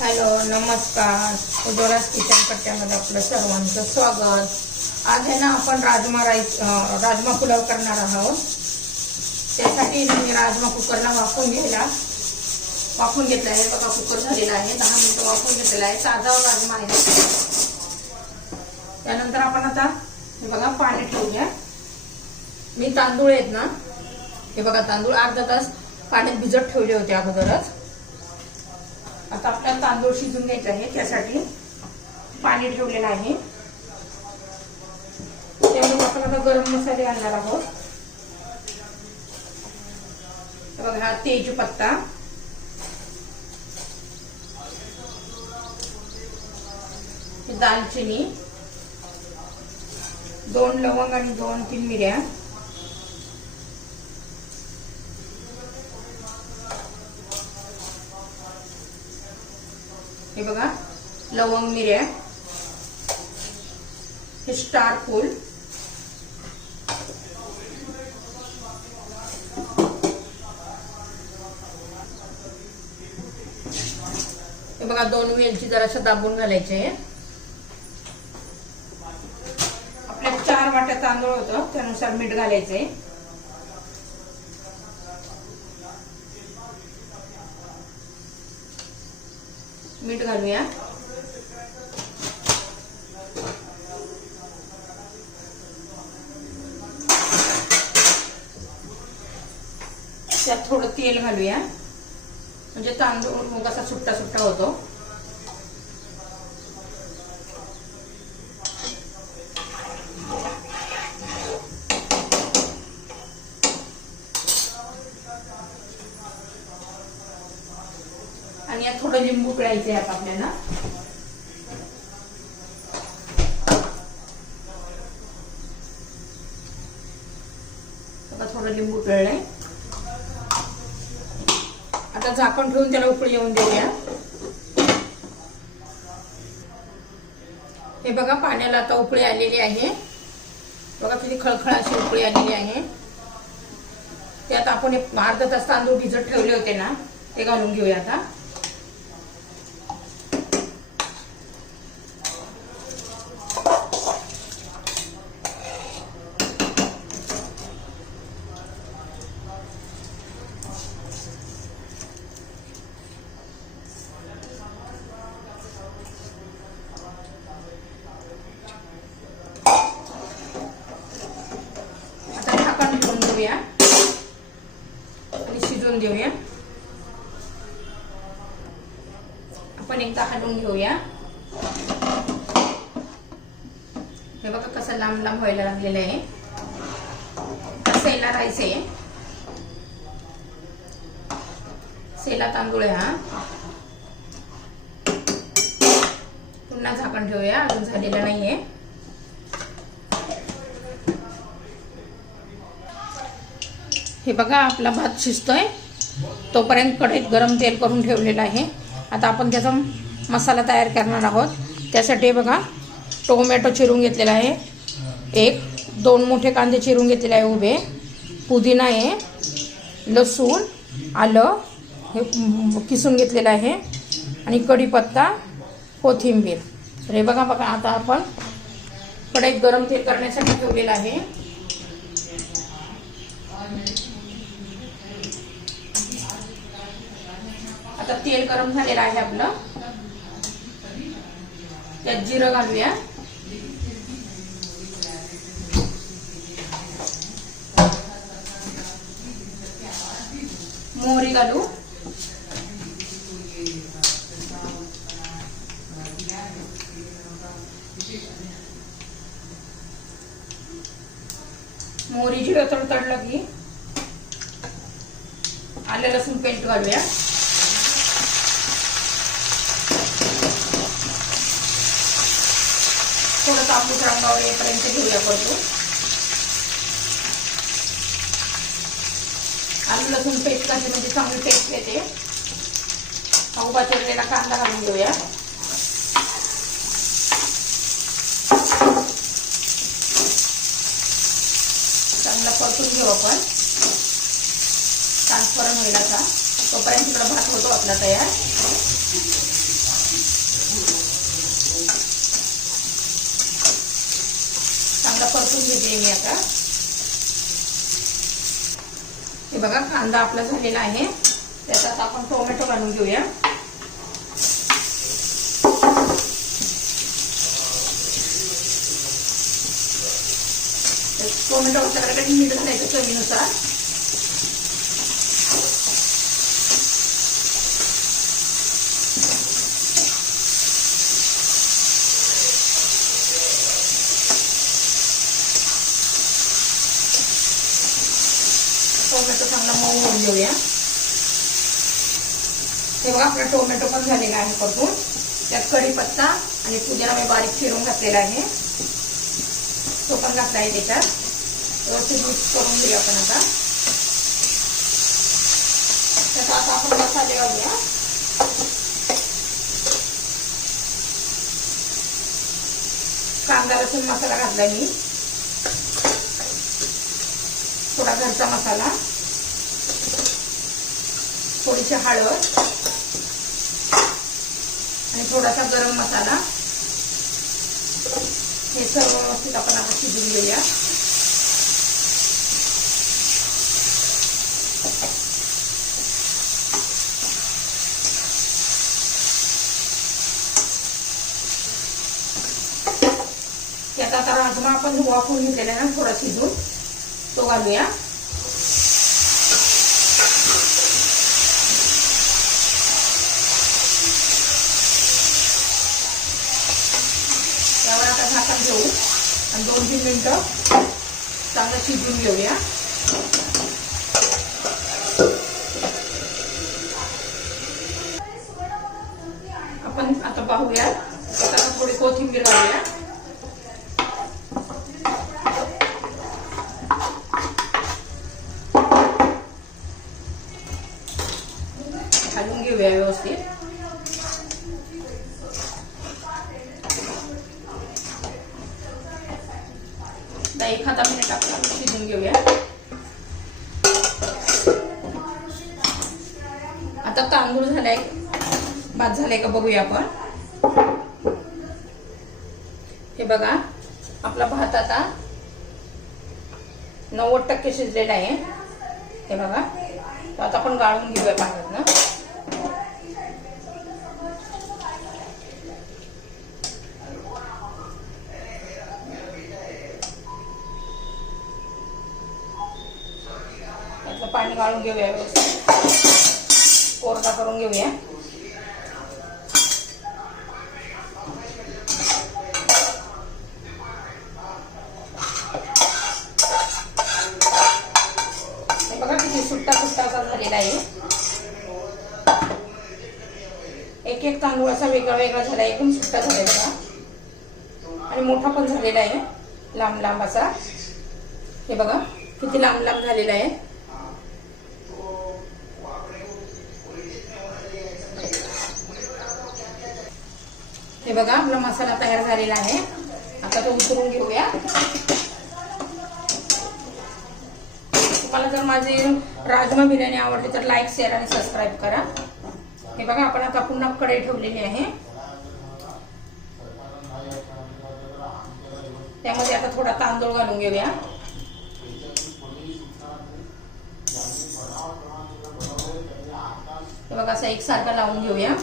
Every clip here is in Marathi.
हॅलो नमस्कार. उज्ज्वलास किचन पट्ट्यामध्ये आपलं सर्वांचं स्वागत. आज आहे ना आपण राजमा राईस राजमा पुलाव करणार आहोत. त्यासाठी ना मी राजमा कुकरला वाफून घ्यायला वाफून घेतला आहे. बघा कुकर झालेला आहे. दहा मिनिटं वाफून घेतलेला आहे. ताजा राजमा आहे. त्यानंतर आपण आता बघा पाणी ठेवूया. मी तांदूळ आहेत ना हे बघा तांदूळ अर्धा तास पाण्यात भिजत ठेवले होते अगोदरच. आता आपल्याला तांदूळ शिजून घ्यायचे आहे त्यासाठी पाणी ठेवलेलं आहे. त्यामुळे आपण आता गरम मसाले आणणार आहोत. बघा तेजपत्ता. दालचिनी. दोन लवंग आणि दोन तीन मिऱ्या हे बघा लवंग मिऱ्या हे स्टार फूल. हे बघा दोन वेलची जराशा दाबून घालायचे. आपल्या चार वाट्या तांदूळ होतं त्यानुसार मीठ घालायचंय मीठ घालूया. त्यात थोडं तेल घालूया. म्हणजे तांदूळ मग असा सुट्टा सुट्टा होतो. आणि यात थोडं लिंबू पिळायचं आहे आता आपल्याला आता थोडं लिंबू पिळलंय आता झाकण ठेवून त्याला उकळी येऊन देऊया. हे बघा पाण्याला आता उकळी आलेली आहे. बघा किती खळखळ अशी उकळी आलेली आहे. त्यात आपण एक अर्धा तास तांदूळ भिजत ठेवले होते ना ते घालून घेऊया आता आता झाकण ठेवून देऊया हलवून देऊया आपण एकदा हलवून घेऊया हे बघा कसं लांब लांब व्हायला लागलेलं आहे सेला राईस आहे सेला तांदूळ आहे हा पुन्हा झाकण ठेवूया अजून झालेलं नाहीये हे बघा आपला भात शिजतोय तोपर्यंत कढईत गरम तेल करून ठेवलेलं आहे. आता आपण त्याचा मसाला तयार करणार आहोत. त्यासाठी बघा टोमॅटो चिरून घेतलेला आहे. एक दोन मोठे कांदे चिरून घेतलेले आहे उभे. पुदिना आहे लसूण आलं हे किसून घेतलेलं आहे. आणि कढीपत्ता कोथिंबीर. तर हे बघा बघा आता आपण कढईत गरम तेल करण्यासाठी ठेवलेलं आहे. आता तेल गरम झालेलं आहे आपलं. त्यात जिरं घालूया. मोहरी घालू. मोहरी जिरं तडतडलं की आलं लसूण पेस्ट घालूया. थोडं तांबूस रंगावर येईपर्यंत घेऊया करतो आलू लसूण पेस्ट कशी म्हणजे चांगली टेस्ट येते. हा उभा चिरलेला कांदा घालून घेऊया. चांगला परतून घेऊ आपण. ट्रान्सफर होईल आता. तोपर्यंत तिकडं भात होतो आपला तयार. परतून घेते मी आता. हे बघा कांदा आपला झालेला आहे. त्याच्यात आपण टोमॅटो घालून घेऊया. टोमॅटो आपल्याकडे मीठ घालायचं चवीनुसार. टोमॅटो चांगला मऊ होऊन देऊया हे बघा आपला टोमॅटो पण झालेला आहे पकडून त्यात कढीपत्ता आणि पुदिना मी बारीक फिरून घातलेला आहे. तो पण घातला आहे त्याच्यात. व्यवस्थित मिक्स करून घेऊया आपण आता. त्यात आता आपण मसाले घालूया. कांदा लसूण मसाला घातला मी. थोडा घरचा मसाला. थोडीशी हळद. आणि थोडासा गरम मसाला. हे सर्व व्यवस्थित आपण आपण शिजून घेऊया. त्यात आता राजमा आपण वाफवून घेतलेला ना थोडा शिजून. तो घालूया त्यावर आता झाकण ठेवू आणि दोन तीन मिनिटं चांगलं शिजून घेऊया आपण आता पाहूया आता थोडी कोथिंबीर घालूया आता तांदूळ झालाय. भात झालाय का बघूया आपण. हे बघा आपला भात आता नव्वद टक्के शिजलेला आहे. हे बघा तो आता आपण गाळून घेऊया पाण्यात ना पाणी गाळून घेऊया व्यवस्थित. कोरडा करून घेऊया बघा किती सुट्टा सुट्टा असा झालेला आहे एक एक तांदूळ असा वेगळा वेगळा झाला एकदम सुट्टा झालेला बघा आणि मोठा पण झालेला आहे लांब लांब असा हे बघा किती लांब लांब झालेला आहे हे बघा आपला मसाला तयार झालेला आहे. आता तो उतरून घेऊया. तुम्हाला जर माझी राजमा बिर्याणी आवडली तर लाईक शेअर आणि सबस्क्राईब करा. हे बघा आपण आता पुन्हा कढई ठेवलेली आहे. त्यामध्ये आता थोडा तांदूळ घालून घेऊया. हे बघा असं एकसारखा लावून घेऊया.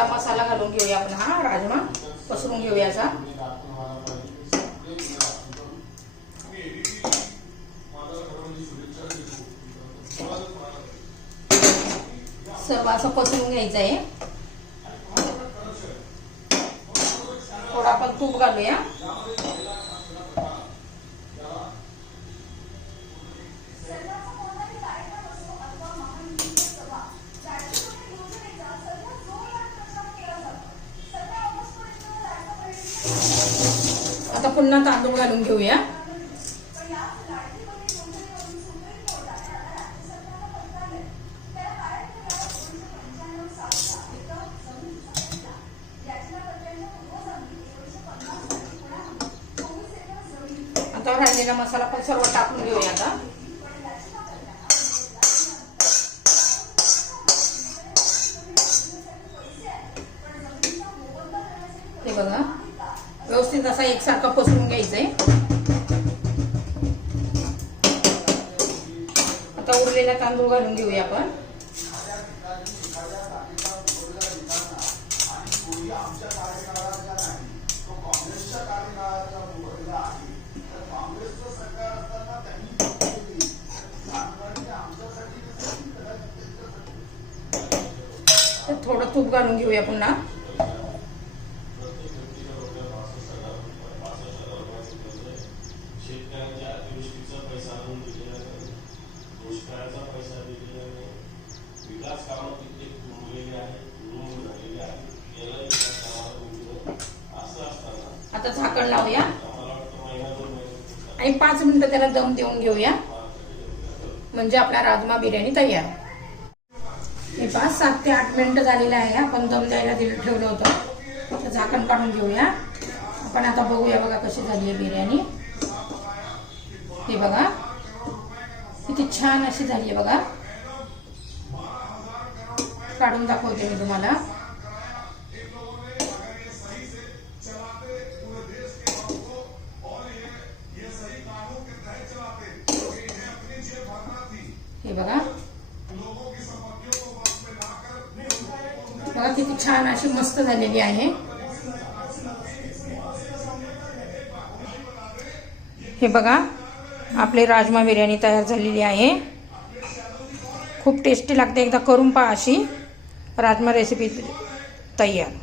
थोडा मसाला घालून घेऊया आपण हा राजमा. पसरून घेऊया असा. सर्व असं पसरून घ्यायचं आहे. थोडा आपण तूप घालूया. आता पुन्हा तांदूळ घालून घेऊया. आता राहिलेला मसाला पण सर्व टाकून घेऊया आता. एकसारखा पसरून घ्यायचा आहे आता उरलेला तांदूळ घालून घेऊया आपण. थोडं तूप घालून घेऊया पुन्हा. लावूया. आणि पाच मिनिटं त्याला दम देऊन घेऊया. म्हणजे आपला राजमा बिर्याणी तयार. हे पाच सात ते आठ मिनिटं झालेलं आहे. आपण दम द्यायला दिलं ठेवलं होतं. तर झाकण काढून घेऊया. आपण आता बघूया बघा कशी झाली आहे बिर्याणी. हे बघा. किती छान अशी झाली आहे बघा. काढून दाखवते मी तुम्हाला. बघा. बघा किती छान अशी मस्त झालेली आहे. हे बघा आपली राजमा बिर्याणी तयार झालेली आहे. खूप टेस्टी लागते. एकदा करून पहा अशी. राजमा रेसिपी तयार.